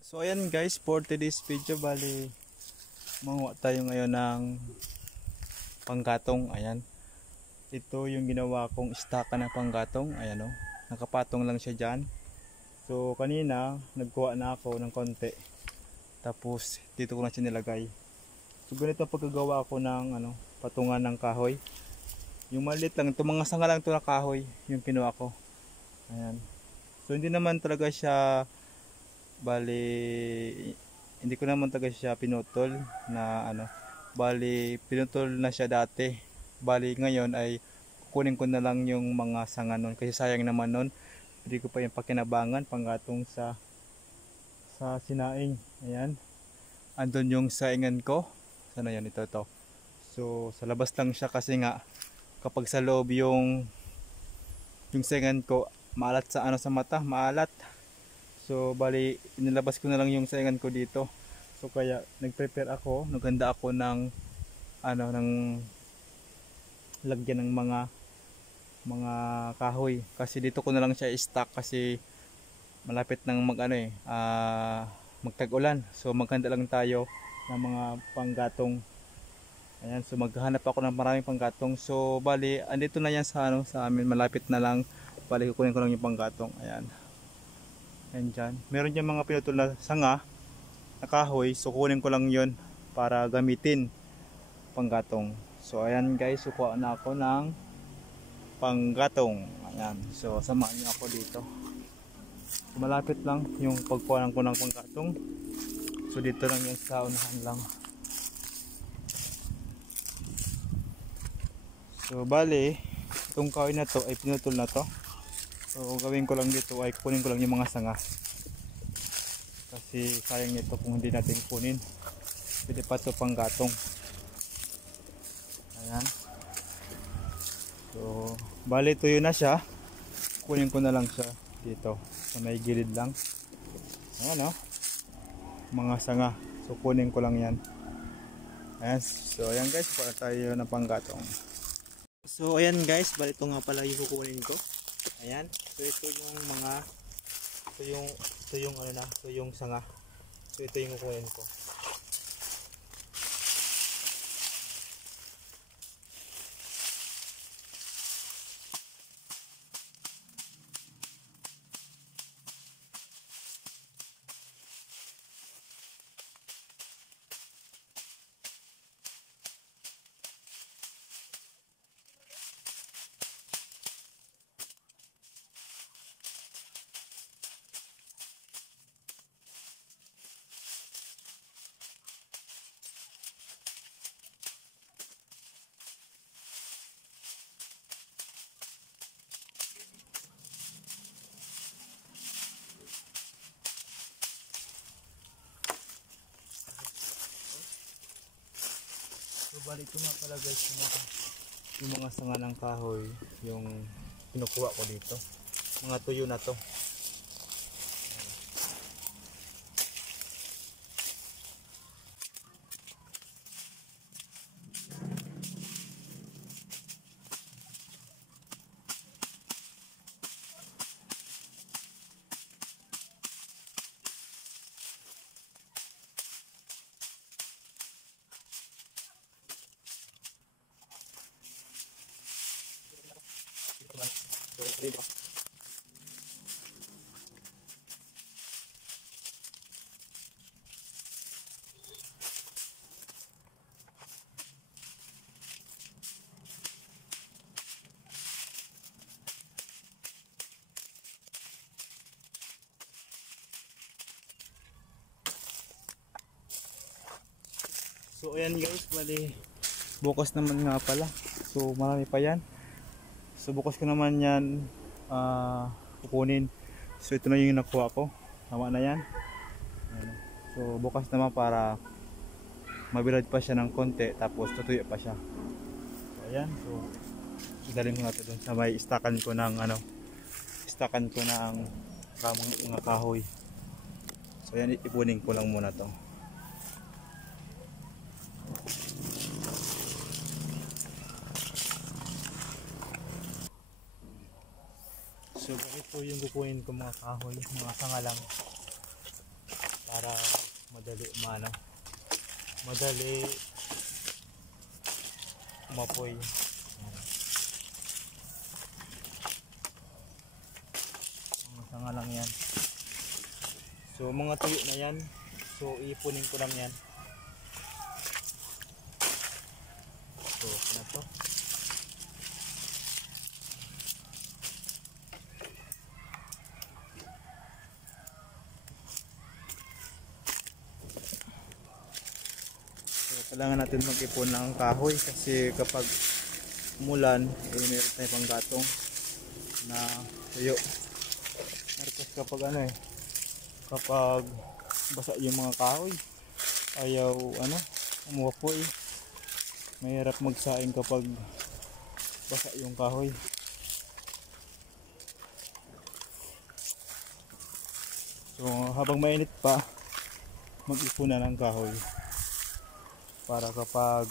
So ayan guys, for today's video, bali manguha tayo ngayon ng panggatong. Ayan, ito yung ginawa kong istaka ng panggatong. Ayan o, nakapatong lang siya dyan. So kanina nagkuha na ako ng konti, tapos dito ko na siya nilagay. So ganito pagkagawa ko ng patungan ng kahoy. Yung maliit lang, ito mga sanga lang ito na kahoy yung kinuha ko. Ayan, so hindi naman talaga siya, bali hindi ko naman talaga siya pinutol na bali pinutol na siya dati. Bali ngayon ay kukunin ko na lang yung mga sanga nun, kasi sayang naman nun, hindi ko pa yung pakinabangan panggatong sa sinaing. Ayan, andun yung saingan ko. Sana yan, ito. So sa labas lang siya, kasi nga kapag sa loob yung saingan ko, maalat sa sa mata, maalat. So bali inilabas ko na lang yung saingan ko dito. So kaya nagprepare ako, naganda ako ng ng lagyan ng mga kahoy, kasi dito ko na lang siya i-stack, kasi malapit nang magtag-ulan. So maghanda lang tayo ng mga panggatong. Ayan, so maghahanap ako ng maraming panggatong. So bali andito na yan sa sa amin, malapit na lang. Bali kukunin ko lang yung panggatong. Ayan. Ayan dyan. Meron dyan mga pinutol na sanga na kahoy. So kunin ko lang yun para gamitin panggatong. So ayan guys, sukuha na ako ng panggatong. Ayan. So samahan nyo ako dito. Malapit lang yung pagkuha ko ng panggatong. So dito lang yan sa unahan lang. So bali, itong kahoy na to ay pinutol na to. So gawin ko lang dito ay kunin ko lang yung mga sanga, kasi sayang nito kung hindi natin kunin. Pwede pa ito pang gatong. Ayan. So bali tuyo na siya, kunin ko na lang siya dito sa may gilid lang. Ayan mga sanga. So kunin ko lang yan. Ayan. So ayan guys, para tayo ng panggatong. So ayan guys, bali ito nga pala yung kukunin ko. Ayan, so ito yung sanga. So ito yung kukunin ko. So balik ko nga pala guys yung mga sanga ng kahoy, yung kinukuha ko dito. Mga tuyo na to. So ayan guys, bali bukas naman nga pala. So marami pa yan. So bukas ko naman yan kukunin. So ito na yung nakuha ko. Tama na yan. Ayan. So bukas naman para mabilad pa siya ng konti, tapos tutuyo pa siya. So ayan. So idalhin ko natin dun sa may istakan ko ng mga kahoy. So ayan, ipunin ko lang muna to. So ito yung kukunin ko mga kahoy, mga sanga lang. para madali madali umapoy. Ayan. Mga sanga lang yan. So mga tuyo na yan. So ipunin ko lang yan. So na to. So kailangan natin mag-ipon ng kahoy kasi kapag umulan, meron tayong panggatong na tuyo. Tapos kapag kapag basa yung mga kahoy, ayaw umuwapoy. Mahirap magsaing kapag basa yung kahoy. So habang mainit pa, mag-ipon na ng kahoy para kapag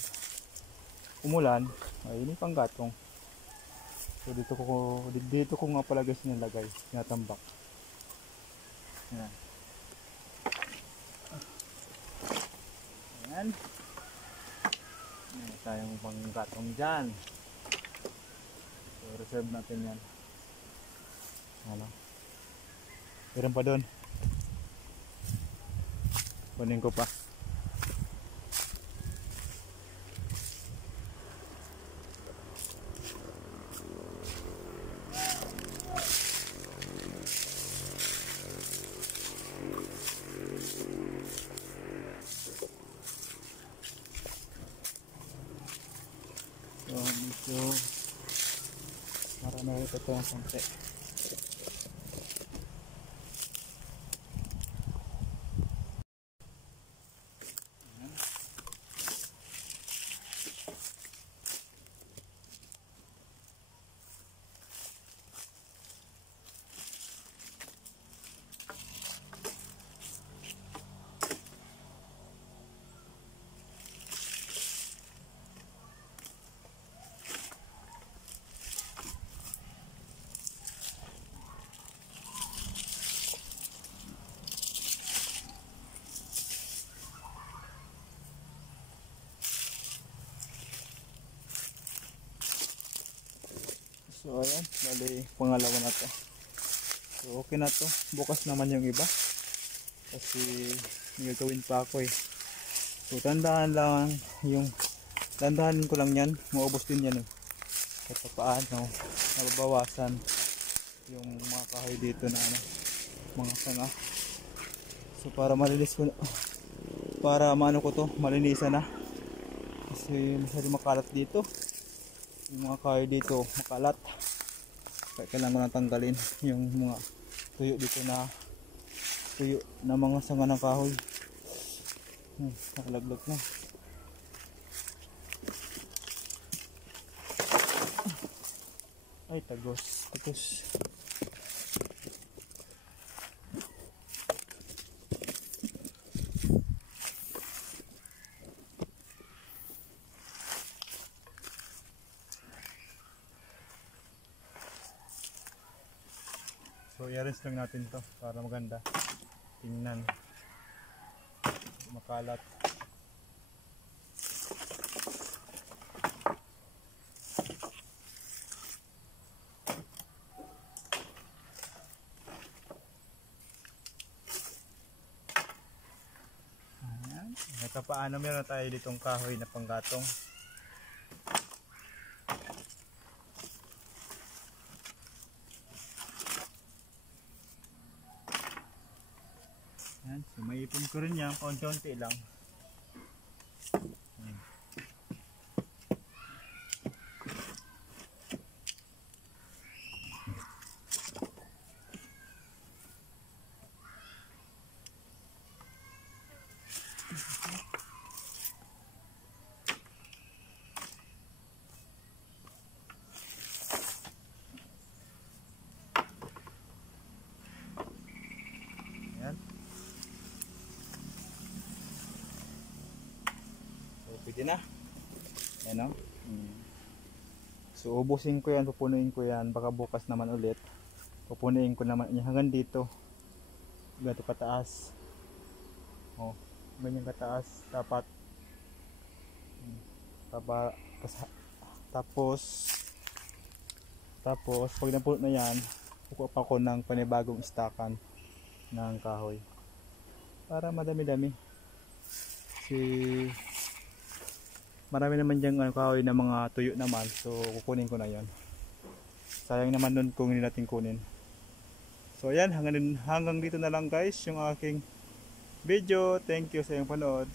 umulan ay may panggatong. So dito ko nga pala guys nilagay, natambak. Ayan. Ayan. Meron tayong panggatong dyan. So reserve natin yan. Meron pa doon. Kunin ko pa. So marami ito ang konti. So ayan, bali pangalawa na to. So okay na to. Bukas naman yung iba. Kasi may gagawin pa ako eh. So tandaan ko lang yan. Maubos din yan eh. At paano nababawasan yung mga kahoy dito na mga sanga. So para malinis ko na, para maano ko to, malinisan na. Kasi masyado makalat dito. Yung mga kahoy dito makalat, kaya kailangan ko na tanggalin yung mga tuyo dito na mga sanga ng kahoy. Nakalaglag na. Ay tagos. So i-arrange lang natin to para maganda tingnan, makalat. Ayan. Ito paano, meron tayo ditong kahoy na panggatong. Ayan, so maipon ko rin yan, konti lang. Ayan. So pwede na. Ayan o. So ubusin ko yan, pupunuin ko yan, baka bukas naman ulit. Pupunuin ko naman yan hanggang dito. Ganito kataas. Oh, ganyan kataas dapat. Tapa, tapos tapos pag napulot na yan, kukuha pa ako ng panibagong istakan ng kahoy para madami-dami. Kasi marami naman diyang kahoy na mga tuyo naman, so kukunin ko na yon. Sayang naman nun kung hindi natin kunin. So ayan, hanggang dito na lang guys yung aking video. Thank you sa iyong panood.